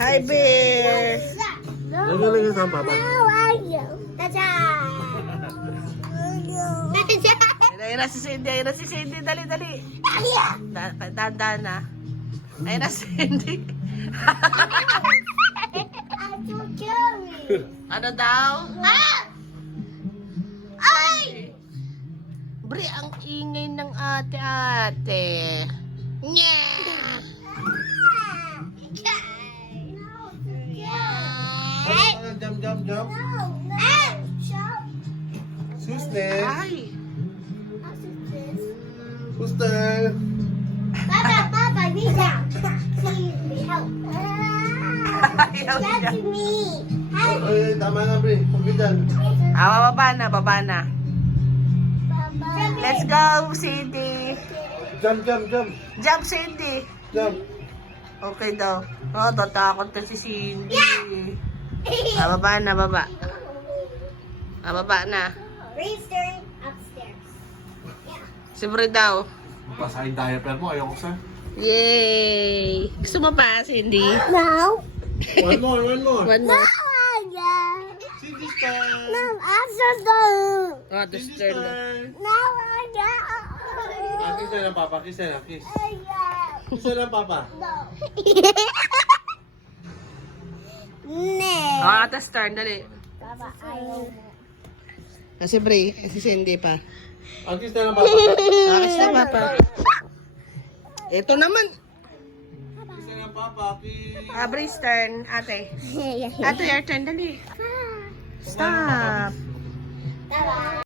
Hi, Bear. Nagaling ka papa. Ayun na si Cindy, ayun na si Cindy. Dali, dali. Dahan-dahan na. Ayun na si Cindy. Ano daw? Ah! Ay! Bre, ang ingay ng ate-ate. Yeah! Jump, jump, jump. Who's next? Ay! Who's there? Papa, read down. Please help. Ayaw niya. That's me. Ay, tama na, Bre. Huwag dyan. Ah, baba na, baba na. Papa. Let's go, Cindy. Jump, jump, jump. Jump, Cindy. Jump. Okay daw. Oh, tatakot to si Cindy. Ah, baba na, baba. Ah, baba na. Ray's turn upstairs. Si Bre daw. Pasahin diaper mo. Ayoko sir. Yay! Gusto mo pa, Cindy? No. One more, one more. One more. Cindy star. After Oh, this Cindy turn. star. No, Kiss na lang, Papa. Kiss na lang, kiss. Kiss na lang, Papa. No. Oh, atas turn, dali. Papa, ayaw mo. Kasi Bre, si Cindy pa. Kiss na lang, Papa. Akas na, Papa. Ito naman. Kiss na lang, Papa. Kiss. Ah, Bre's turn, ate. Ate, your turn, dali. Stop. Tara.